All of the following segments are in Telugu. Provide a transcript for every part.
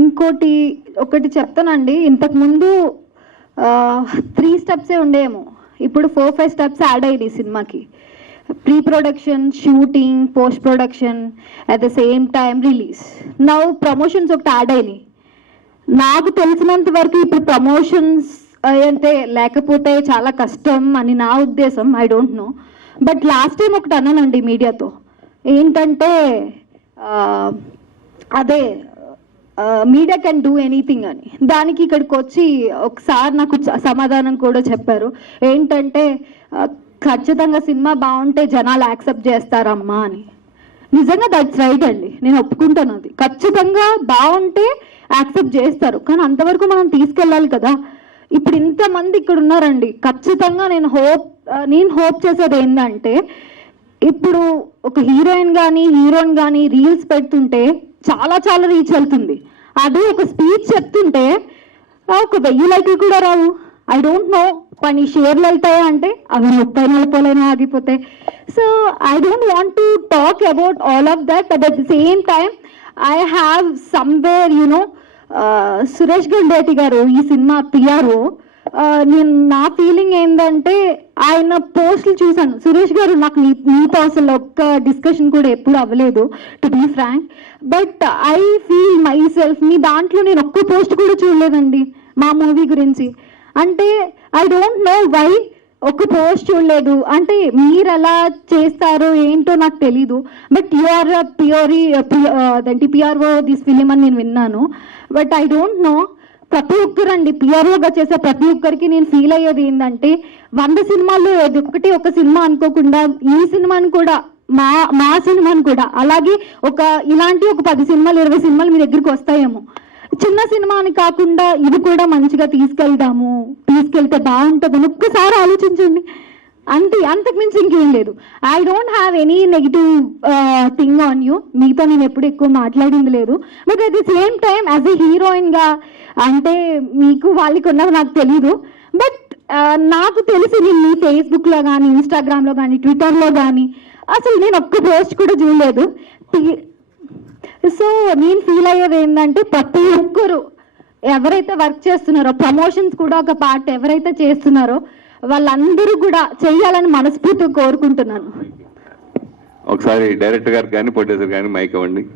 ఇంకోటి ఒకటి చెప్తానండి. ఇంతకుముందు త్రీ స్టెప్సే ఉండేమో. ఇప్పుడు ఫోర్ ఫైవ్ స్టెప్స్ యాడ్ అయ్యాయి సినిమాకి. Pre production shooting post production at the same time release నవ్వు ప్రమోషన్స్ ఒకటి యాడ్ అయినాయి. నాకు తెలిసినంత వరకు ఇప్పుడు ప్రమోషన్స్ అంటే లేకపోతే చాలా కష్టం అని నా ఉద్దేశం I don't know but last time ఒకటి అన్నానండి మీడియాతో. ఏంటంటే అదే మీడియా కెన్ డూ ఎనీథింగ్ అని. దానికి ఇక్కడికి వచ్చి ఒకసారి నాకు సమాధానం కూడా చెప్పారు. ఏంటంటే ఖచ్చితంగా సినిమా బాగుంటే జనాలు యాక్సెప్ట్ చేస్తారమ్మా అని. నిజంగా దట్స్ రైట్ అండి. నేను ఒప్పుకుంటాను అది. ఖచ్చితంగా బాగుంటే యాక్సెప్ట్ చేస్తారు. కానీ అంతవరకు మనం తీసుకెళ్ళాలి కదా. ఇప్పుడు ఇంతమంది ఇక్కడ ఉన్నారండి. ఖచ్చితంగా నేను హోప్ నేను హోప్ చేసేది ఏంటంటే ఇప్పుడు ఒక హీరోయిన్ కానీ హీరోయిన్ కానీ రీల్స్ పెడుతుంటే చాలా చాలా రీచ్ వెళ్తుంది. అదే ఒక స్పీచ్ చెప్తుంటే ఒక వెయ్యి లైక్లు కూడా రావు. ఐ డోంట్ నో పని షేర్లు వెళ్తాయా అంటే అవి ముప్పై నలభైలైనా ఆగిపోతాయి. So I don't want to talk about all of that but at the same time I have somewhere you know Suresh Gandeti garu ఈ సినిమా పిఆర్ఓ నేను నా ఫీలింగ్ ఏంటంటే ఆయన పోస్టులు చూశాను. సురేష్ గారు నాకు మీ మీతో అసలు ఒక్క డిస్కషన్ కూడా ఎప్పుడు అవ్వలేదు to be frank but I feel my self me దాంట్లో నేను ఒక్క పోస్ట్ కూడా చూడలేదండి మా మూవీ గురించి. అంటే ఐ డోంట్ నో వై ఒక పోస్ట్ చూడలేదు. అంటే మీరు ఎలా చేస్తారో ఏంటో నాకు తెలీదు. బట్ యూఆర్ ప్యూరీ అదేంటి పిఆర్ఓ దిస్ ఫిలిం అని నేను విన్నాను. బట్ ఐ డోంట్ నో ప్రతి ఒక్కరండి పిఆర్ఓగా చేసే ప్రతి ఒక్కరికి నేను ఫీల్ అయ్యేది ఏంటంటే వంద సినిమాల్లో ఇది ఒకటి ఒక సినిమా అనుకోకుండా ఈ సినిమాని కూడా మా మా సినిమాని కూడా అలాగే ఒక ఇలాంటి ఒక పది సినిమాలు ఇరవై సినిమాలు మీ దగ్గరికి వస్తాయేమో. చిన్న సినిమా అని కాకుండా ఇది కూడా మంచిగా తీసుకెళ్దాము తీసుకెళ్తే బాగుంటుందని ఒక్కసారి ఆలోచించండి. అంతే అంతకు మించి ఇంకేం లేదు. I don't have any negative thing on you మీతో నేను ఎప్పుడు ఎక్కువ మాట్లాడింది లేదు. But at the same time as a హీరోయిన్గా అంటే మీకు వాళ్ళకి ఉన్నది నాకు తెలీదు. బట్ uh, నాకు తెలిసి నేను మీ ఫేస్బుక్లో కానీ ఇన్స్టాగ్రామ్లో కానీ ట్విట్టర్లో కానీ అసలు నేను ఒక్క పోస్ట్ కూడా చూడలేదు. సో నేను ఫీల్ అయ్యేది ఏంటంటే ప్రతి ఒక్కరు ఎవరైతే వర్క్ చేస్తున్నారో ప్రమోషన్స్ కూడా ఒక పార్ట్ ఎవరైతే చేస్తున్నారో వాళ్ళందరూ కూడా చెయ్యాలని మనస్ఫూర్తిగా కోరుకుంటున్నాను. ఒకసారి డైరెక్టర్ గారు కానీ ప్రొడ్యూసర్ కానీ మైక్ ఇవ్వండి.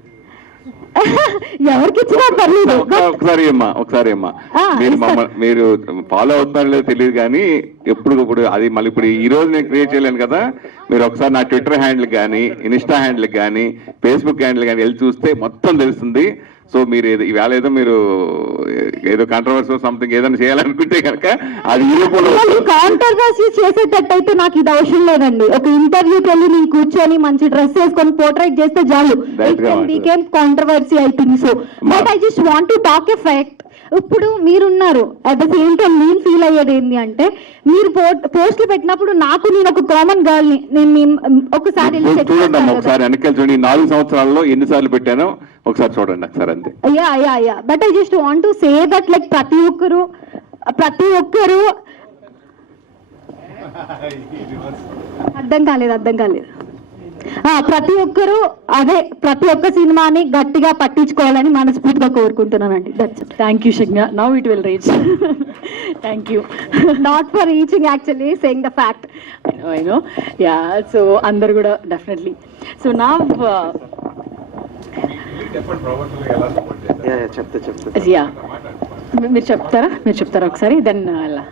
ఎవరికి ఇచ్చినా పర్లేదు. ఒక్క- ఒకసారి అమ్మా ఒకసారి అమ్మా. మీరు మీరు ఫాలో అవుతున్నారో లేదో తెలియదు కానీ ఎప్పుడు ఇప్పుడు అది మళ్ళీ ఇప్పుడు ఈ రోజు నేను క్రియేట్ చేయలేను కదా. మీరు ఒకసారి నా ట్విట్టర్ హ్యాండిల్ కానీ ఇన్స్టా హ్యాండిల్ కానీ ఫేస్బుక్ హ్యాండిల్ కానీ వెళ్ళి చూస్తే మొత్తం తెలుస్తుంది. సో మీరు ఏదో ఈవేళ ఏదో మీరు ఏదో కాంట్రవర్సీ సంథింగ్ ఏదైనా చేయాలనుకుంటే కనుక అది కాంట్రవర్సీ చేసేటట్టయితే నాకు ఇది అవసరం లేదండి. ఒక ఇంటర్వ్యూకి వెళ్ళి నేను కూర్చొని మంచి డ్రెస్ వేసుకొని పోర్ట్రేట్ చేస్తే చాలు. Became controversy I think so but I just want to talk a fact ఇప్పుడు మీరున్నారు. అట్ ద సేమ్ టైం నేను ఫీల్ అయ్యేది ఏంటి అంటే మీరు పోస్టులు పెట్టినప్పుడు నాకు నేను ఒక కామన్ గర్ల్ని నేను ఒకసారి చూడండి. ఒకసారి వెనకాల చూడండి. నాలుగు సంవత్సరాల్లో ఎన్నిసార్లు పెట్టానో ఒకసారి చూడండి ఒకసారి అంతే. Yeah yeah yeah but I just want to say that like ప్రతి ఒక్కరు ప్రతి ఒక్కరు అర్థం కాలేదు అర్థం కాలేదు. ఆ, ప్రతి ఒక్కరు అదే ప్రతి ఒక్క సినిమాని గట్టిగా పట్టించుకోవాలని మనస్ఫూర్తిగా కోరుకుంటున్నానండి. That's thank you Shagna now it will reach thank you not for reaching actually saying the fact I know yeah so అందరు కూడా డెఫినెట్లీ సో నా చెప్తా చెప్తా. యా. మీరు చెప్తారా? మీరు చెప్తారా ఒకసారి? దెన్ అలా.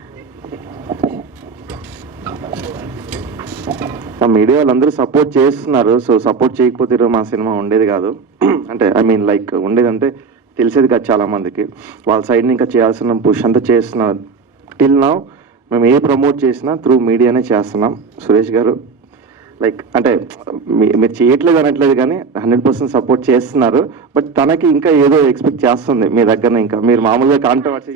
మీడియా వాళ్ళందరూ సపోర్ట్ చేస్తున్నారు. సో సపోర్ట్ చేయకపోతే మా సినిమా ఉండేది కాదు. అంటే ఐ మీన్ లైక్ ఉండేదంటే తెలిసేది కాదు చాలా మందికి. వాళ్ళ సైడ్ ఇంకా చేయాల్సిన పుష్ అంతా చేస్తున్నారు. టిల్ నౌ మేము ఏ ప్రమోట్ చేసినా త్రూ మీడియానే చేస్తున్నాం. సురేష్ గారు లైక్ అంటే మీరు చేయట్లేదు అనట్లేదు కానీ హండ్రెడ్ పర్సెంట్ సపోర్ట్ చేస్తున్నారు. బట్ తనకి ఇంకా ఏదో ఎక్స్పెక్ట్ చేస్తుంది మీ దగ్గర ఇంకా. మీరు మామూలుగా కాంట్రవర్సీ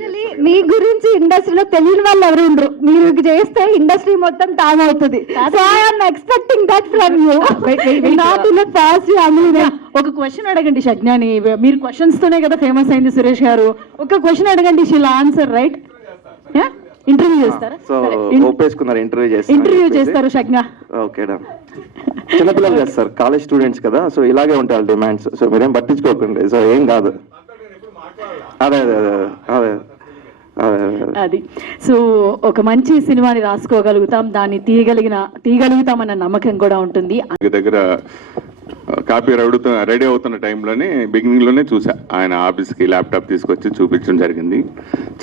మీ గురించి ఇండస్ట్రీలో తెలియని వాళ్ళు ఎవరు ఉండరు. మీరు చేస్తే ఇండస్ట్రీ మొత్తం టామ్ అవుతుంది. So I'm expecting that from you. Not in ఒక క్వశ్చన్ అడగండి షజ్ఞాని. మీరు questions తోనే కదా ఫేమస్ అయింది సురేష్ గారు. ఒక క్వశ్చన్ అడగండి షీల్ ఆన్సర్ రైట్ ఇంటర్వ్యూ చేస్తారా? సో ఒప్పేసుకున్నారు ఇంటర్వ్యూ చేస్తారు ఇంటర్వ్యూ చేస్తారు షజ్ఞ ఓకే డన్ చిన్నపిల్లలు కదా సార్ కాలేజ్ స్టూడెంట్స్ కదా సో ఇలాగే ఉంటాయి డిమాండ్స్ సో మీరేం పట్టించుకోకండి సో ఏం కాదు. అదే అదే అదే అదే అదే అదే. అది. సో ఒక మంచి సినిమాని రాసుకోగలుగుతాం దాన్ని తీయగలిగిన తీయగలుగుతామన్న నమ్మకం కూడా ఉంటుంది. దగ్గర కాపీ అడుగుతున్న రెడీ అవుతున్న టైంలోనే బిగినింగ్లోనే చూసా. ఆయన ఆఫీస్కి ల్యాప్టాప్ తీసుకొచ్చి చూపించడం జరిగింది.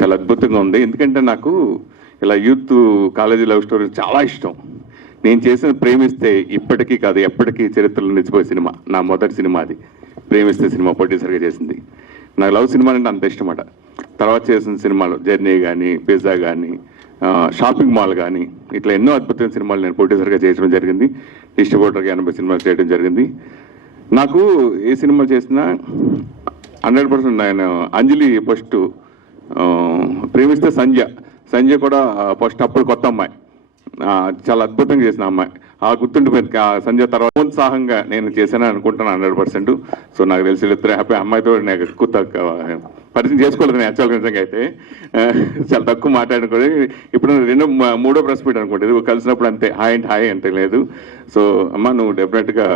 చాలా అద్భుతంగా ఉంది. ఎందుకంటే నాకు ఇలా యూత్ కాలేజీ లవ్ స్టోరీ చాలా ఇష్టం. నేను చేసిన ప్రేమిస్తే ఇప్పటికీ కాదు ఎప్పటికీ చరిత్రలో నిలిచిపోయే సినిమా. నా మొదటి సినిమా అది. ప్రేమిస్తే సినిమా ప్రొడ్యూసర్గా చేసింది. నాకు లవ్ సినిమా అంటే అంత ఇష్టమట తర్వాత చేసిన సినిమాలు జర్నీ కానీ పిజ్జా కానీ షాపింగ్ మాల్ కానీ ఇట్లా ఎన్నో అద్భుతమైన సినిమాలు నేను ప్రొడ్యూసర్గా చేయడం జరిగింది. డిస్ట్రిబ్యూటర్గా ఎనభై సినిమాలు చేయడం జరిగింది. నాకు ఏ సినిమా చేసినా హండ్రెడ్ పర్సెంట్ ఆయన అంజలి ఫస్ట్ ప్రేమిస్తే సంధ్య. సంధ్య కూడా ఫస్ట్ అప్పుడు కొత్త అమ్మాయి. చాలా అద్భుతంగా చేసిన అమ్మాయి. ఆ గుర్తుండిపోయింది ఆ సంధ్య తర్వాత ఉత్సాహంగా నేను చేశాను అనుకుంటున్నాను హండ్రెడ్ పర్సెంట్. సో నాకు తెలిసి ఇద్దరు హ్యాపీ. అమ్మాయితో ఎక్కువ తక్కువ పరిచయం చేసుకోలేదు నేను యాక్చువల్గా నిజంగా అయితే. చాలా తక్కువ మాట్లాడుకొని ఇప్పుడు రెండో మూడో ప్రెస్ మీట్ అనుకుంటే. ఇది కలిసినప్పుడు అంతే. హాయ్ అండ్ హాయ్ అంటే లేదు. సో అమ్మ నువ్వు డెఫినెట్గా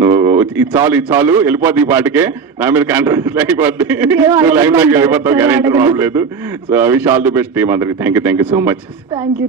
నువ్వు ఇది చాలు ఇది చాలు. వెళ్ళిపోద్ది ఈ పాటికే. నా మీద కాంట్రాక్ట్ అయిపోద్ది నువ్వు లైన్లోకి వెళ్ళిపోతావు. గ్యారెంటీ లేదు. So I wish all the best team అందరికి. Thank you thank you so much thank you